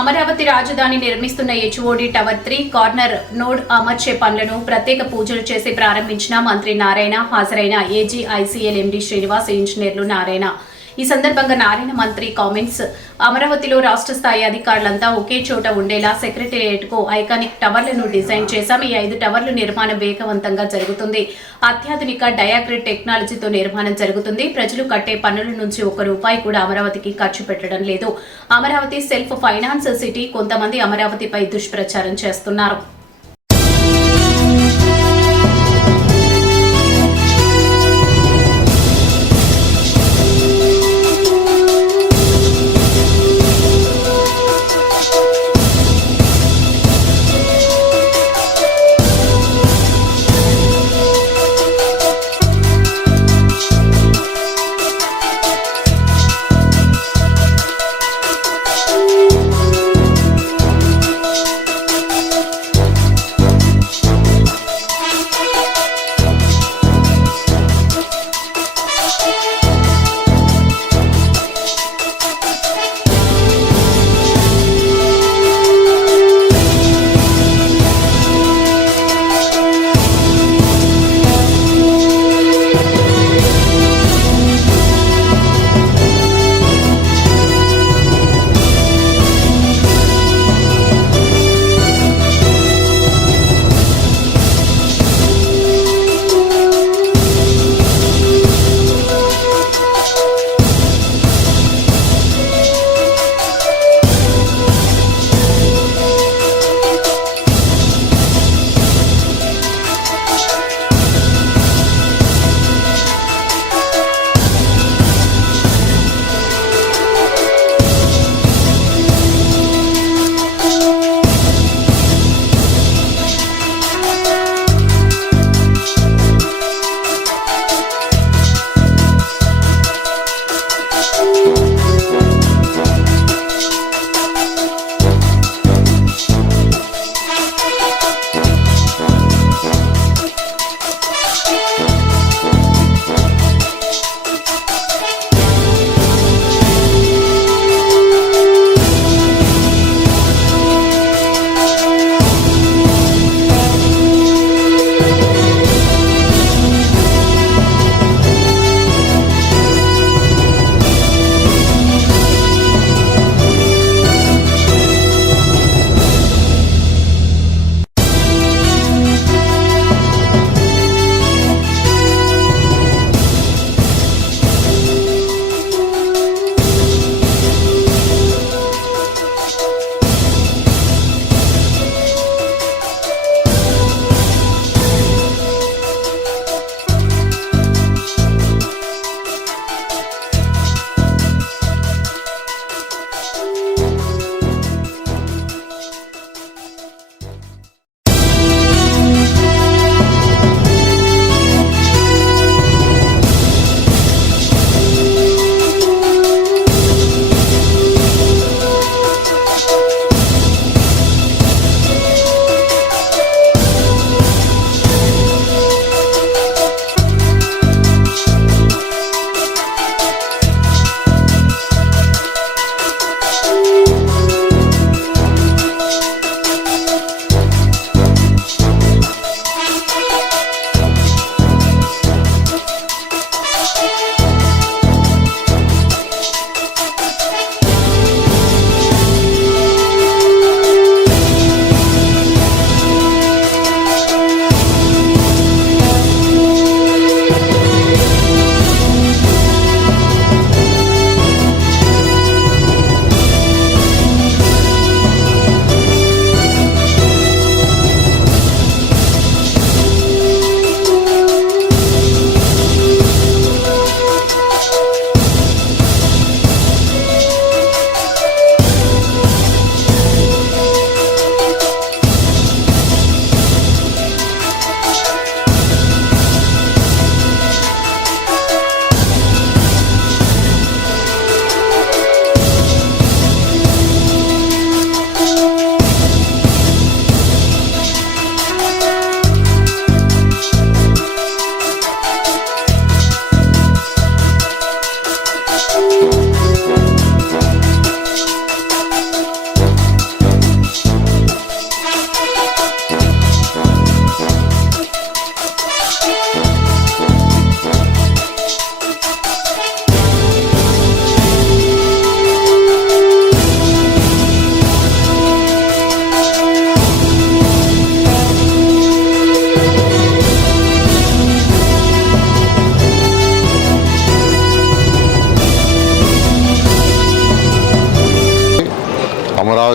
అమరావతి రాజధాని నిర్మిస్తున్న HOD tower 3 corner node అమర్చే పనులను ప్రత్యేక పూజలు చేసి ప్రారంభించిన మంత్రి నారాయణ. హాజరైన ఏజీఐసీఎల్ ఎండీ శ్రీనివాస్, ఇంజనీర్లు నారాయణ. ఈ సందర్భంగా నారాయణ మంత్రి కామెంట్స్. అమరావతిలో రాష్ట్ర స్థాయి అధికారులంతా ఒకే చోట ఉండేలా సెక్రటేరియట్ కు ఐకానిక్ టవర్లను డిజైన్ చేశాం. ఈ 5 టవర్ల నిర్మాణం వేగవంతంగా జరుగుతుంది. అత్యాధునిక డయాగ్రిడ్ టెక్నాలజీతో నిర్మాణం జరుగుతుంది. ప్రజలు కట్టే పన్నుల నుంచి ₹1 కూడా అమరావతికి ఖర్చు పెట్టడం లేదు. Amaravati self finance city. కొంతమంది అమరావతిపై దుష్ప్రచారం చేస్తున్నారు.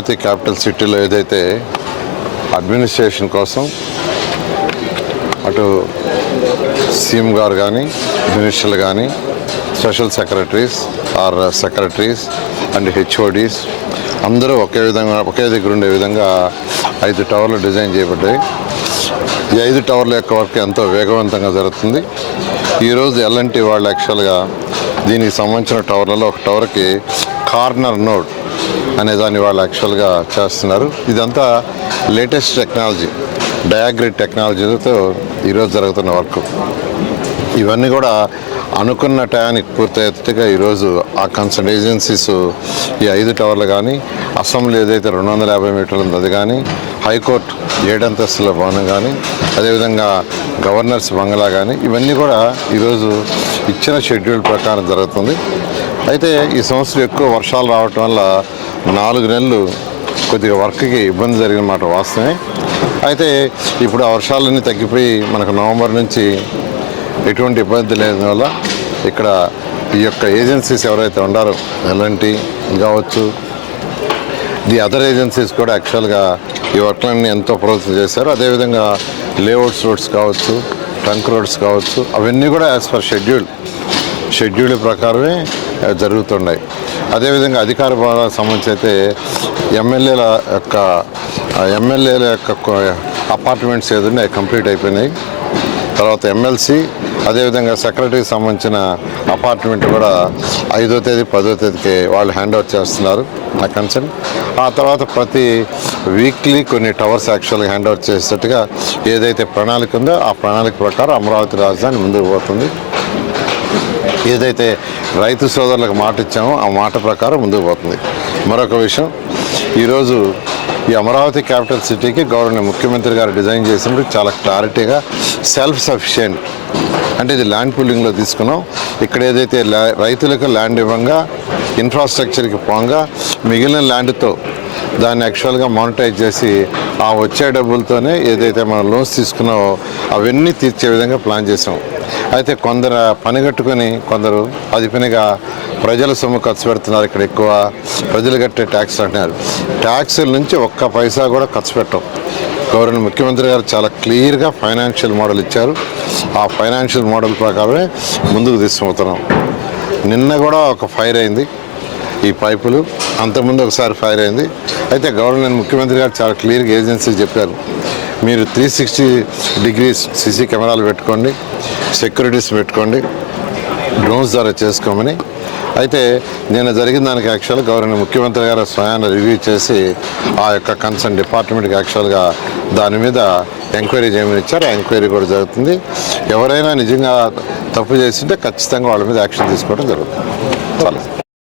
అమరావతి క్యాపిటల్ సిటీలో ఏదైతే అడ్మినిస్ట్రేషన్ కోసం అటు సీఎం గారు కానీ మినిస్టర్లు కానీ special secretaries or secretaries and HODs అందరూ ఒకే దగ్గర ఉండే విధంగా 5 టవర్లు డిజైన్ చేయబడ్డాయి. ఈ 5 టవర్ల యొక్క వర్క్ ఎంతో వేగవంతంగా జరుగుతుంది. ఈరోజు ఎల్ఎన్టీ వాళ్ళు యాక్చువల్గా దీనికి సంబంధించిన టవర్లలో ఒక టవర్కి కార్నర్ నోడ్ అనే దాన్ని వాళ్ళు యాక్చువల్గా చేస్తున్నారు. ఇదంతా లేటెస్ట్ టెక్నాలజీ, డయాగ్రిడ్ టెక్నాలజీలతో ఈరోజు జరుగుతున్న వర్క్. ఇవన్నీ కూడా అనుకున్న టయానికి పూర్తయ్యేట్టుగా ఈరోజు ఆ కన్సర్న్ ఏజెన్సీస్ ఈ 5 టవర్లు కానీ, అసెంబ్లీ ఏదైతే 250 మీటర్లు ఉందో అది కానీ, హైకోర్టు 7 అంతస్తుల భవనం కానీ, అదేవిధంగా గవర్నర్స్ బంగ్లా కానీ, ఇవన్నీ కూడా ఈరోజు ఇచ్చిన షెడ్యూల్ ప్రకారం జరుగుతుంది. అయితే ఈ సంవత్సరం ఎక్కువ వర్షాలు రావటం వల్ల 4 నెలలు కొద్దిగా వర్క్కి ఇబ్బంది జరిగిన మాట వాస్తవమే. అయితే ఇప్పుడు ఆ వర్షాలన్నీ తగ్గిపోయి మనకు నవంబర్ నుంచి ఎటువంటి ఇబ్బంది లేని వల్ల ఇక్కడ ఈ యొక్క ఏజెన్సీస్ ఎవరైతే ఉన్నారో ఎల్ఎన్టీ కావచ్చు, ది అదర్ ఏజెన్సీస్ కూడా యాక్చువల్గా ఈ వర్క్లన్నీ ఎంతో పురోగతి చేశారు. అదేవిధంగా లేఅవుట్స్ రోడ్స్ కావచ్చు, ట్రంక్ రోడ్స్ కావచ్చు, అవన్నీ కూడా యాజ్ పర్ షెడ్యూల్ ప్రకారమే జరుగుతున్నాయి. అదేవిధంగా అధికార భాగాలకు సంబంధించి అయితే ఎమ్మెల్యేల యొక్క అపార్ట్మెంట్స్ ఏదైనా కంప్లీట్ అయిపోయినాయి. తర్వాత ఎమ్మెల్సీ అదేవిధంగా సెక్రటరీకి సంబంధించిన అపార్ట్మెంట్ కూడా 5వ తేదీ 10వ తేదీకి వాళ్ళు హ్యాండ్ ఓవర్ చేస్తున్నారు నా కన్సర్న్. ఆ తర్వాత ప్రతి వీక్లీ కొన్ని టవర్స్ యాక్చువల్గా హ్యాండ్ ఓవర్ చేసేట్టుగా ఏదైతే ప్రణాళిక ఉందో ఆ ప్రణాళిక ప్రకారం అమరావతి రాజధాని ముందుకు పోతుంది. ఏదైతే రైతు సోదరులకు మాట ఇచ్చామో ఆ మాట ప్రకారం ముందుకు పోతుంది. మరొక విషయం, ఈరోజు ఈ అమరావతి క్యాపిటల్ సిటీకి గవర్నర్ ముఖ్యమంత్రి గారు డిజైన్ చేసినప్పుడు చాలా క్లారిటీగా సెల్ఫ్ సఫిషియెంట్ అంటే ఇది ల్యాండ్ పూలింగ్లో తీసుకున్నాం. ఇక్కడ ఏదైతే రైతులకు ల్యాండ్ ఇవ్వంగా ఇన్ఫ్రాస్ట్రక్చర్కి పోగా మిగిలిన ల్యాండ్తో దాన్ని యాక్చువల్గా మానిటైజ్ చేసి ఆ వచ్చే డబ్బులతోనే ఏదైతే మనం లోన్స్ తీసుకున్నామో అవన్నీ తీర్చే విధంగా ప్లాన్ చేసాం. అయితే కొందరు పనిగట్టుకొని కొందరు అది పనిగా ప్రజల సొమ్ము ఖర్చు పెడుతున్నారు. ఇక్కడ ఎక్కువ ప్రజలు కట్టే ట్యాక్స్ అంటున్నారు. ట్యాక్సుల నుంచి ఒక్క పైసా కూడా ఖర్చు పెట్టం. గవర్నర్ ముఖ్యమంత్రి గారు చాలా క్లియర్గా ఫైనాన్షియల్ మోడల్ ఇచ్చారు. ఆ ఫైనాన్షియల్ మోడల్ ప్రకారమే ముందుకు తీసుకుపోతున్నాం. నిన్న కూడా ఒక ఫైర్ అయింది ఈ పైపులు, అంతకుముందు ఒకసారి ఫైర్ అయింది. అయితే గవర్నర్ ముఖ్యమంత్రి గారు చాలా క్లియర్గా ఏజెన్సీకి చెప్పారు, మీరు 360 డిగ్రీస్ సీసీ కెమెరాలు పెట్టుకోండి, సెక్యూరిటీస్ పెట్టుకోండి, డ్రోన్స్ ద్వారా చేసుకోమని. అయితే నేను జరిగిన దానికి యాక్చువల్గా గవర్నర్ ముఖ్యమంత్రి గారు స్వయాన్ని రివ్యూ చేసి ఆ యొక్క కన్సర్న్ డిపార్ట్మెంట్కి యాక్చువల్గా దాని మీద ఎంక్వైరీ చేయమని ఇచ్చారు. ఆ ఎంక్వైరీ కూడా జరుగుతుంది. ఎవరైనా నిజంగా తప్పు చేస్తుంటే ఖచ్చితంగా వాళ్ళ మీద యాక్షన్ తీసుకోవడం జరుగుతుంది. చాలా